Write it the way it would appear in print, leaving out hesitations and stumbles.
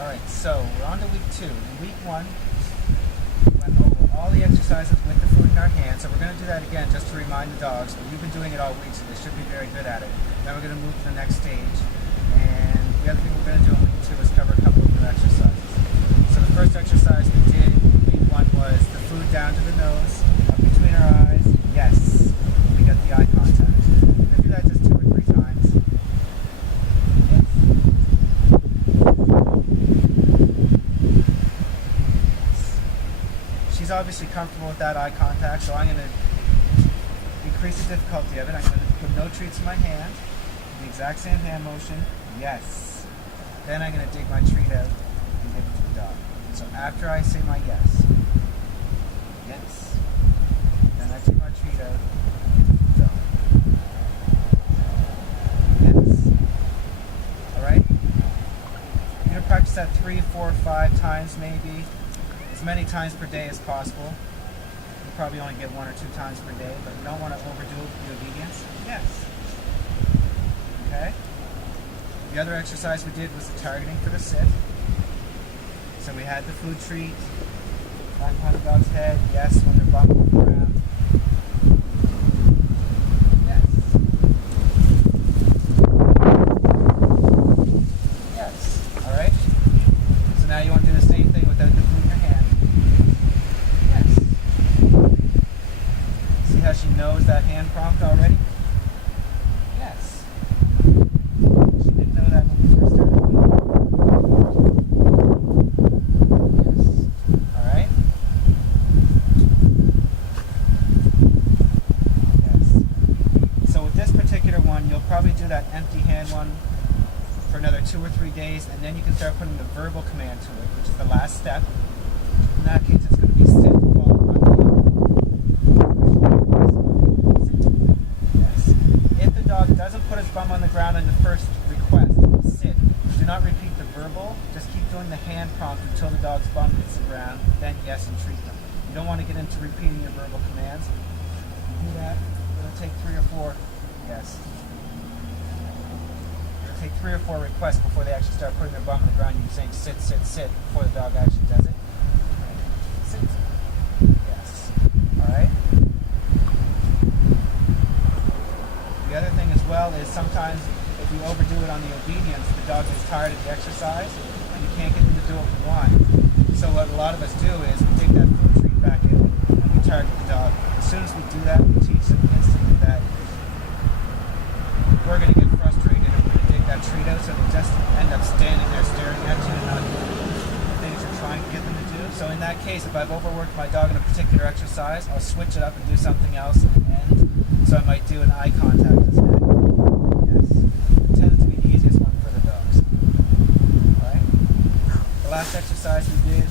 Alright, so we're on to week 2. In week 1, we went over all the exercises with the food in our hands. So we're going to do that again just to remind the dogs. But we've been doing it all week, so they should be very good at it. Then we're going to move to the next stage. And the other thing we're going to do in week 2 is cover a couple of new exercises. So the first exercise we did in week 1 was the food down to the nose, up between our eyes. Yes, we got the eye contact. We're going to do that just 2 or 3 times. Yes. She's obviously comfortable with that eye contact, so I'm going to increase the difficulty of it. I'm going to put no treats in my hand, the exact same hand motion. Yes. Then I'm going to dig my treat out and give it to the dog. So after I say my yes, yes, then I take my treat out and give it to the dog. Yes. Alright? You're going to practice that 3, 4, 5 times maybe. As many times per day as possible. You probably only get 1 or 2 times per day, but you don't want to overdo it with the obedience. Yes. Okay? The other exercise we did was the targeting for the sit. So we had the food treat, right behind the dog's head, yes, when they're bumping around. Yes. Yes. Alright? So now you want to do the same thing without the food in your hand. Yes. See how she knows that hand prompt already? Yes. She didn't know that when we first started doing it. Yes. Alright? Yes. So with this particular one, you'll probably do that empty hand one for another 2 or 3 days, and then you can start putting the verbal command to it, which is the last step. In that case, it's going to be sit, followed by the yes. If the dog doesn't put its bum on the ground in the first request, sit, do not repeat the verbal, just keep doing the hand prompt until the dog's bum hits the ground, then yes and treat them. You don't want to get into repeating your verbal commands. You do that, it'll take 3 or 4, yes. It'll take 3 or 4 requests before they actually start putting their bum on the ground. You're saying sit, sit, sit before the dog actually does it. Sit. Yes. Alright? The other thing as well is sometimes if you overdo it on the obedience, the dog gets tired of the exercise and you can't get them to do what we want. So what a lot of us do is we take that food treat back in and we target the dog. As soon as we do that, we teach them instantly that we're going to get frustrated and we're going to take that treat out, so they just end up standing there staring at you and not doing the things you're trying to get them to do. So in that case, if I've overworked my dog in a particular exercise, I'll switch it up and do something else at the end. So I might do an eye contact instead. Yes. It tends to be the easiest one for the dogs. Alright? The last exercise we did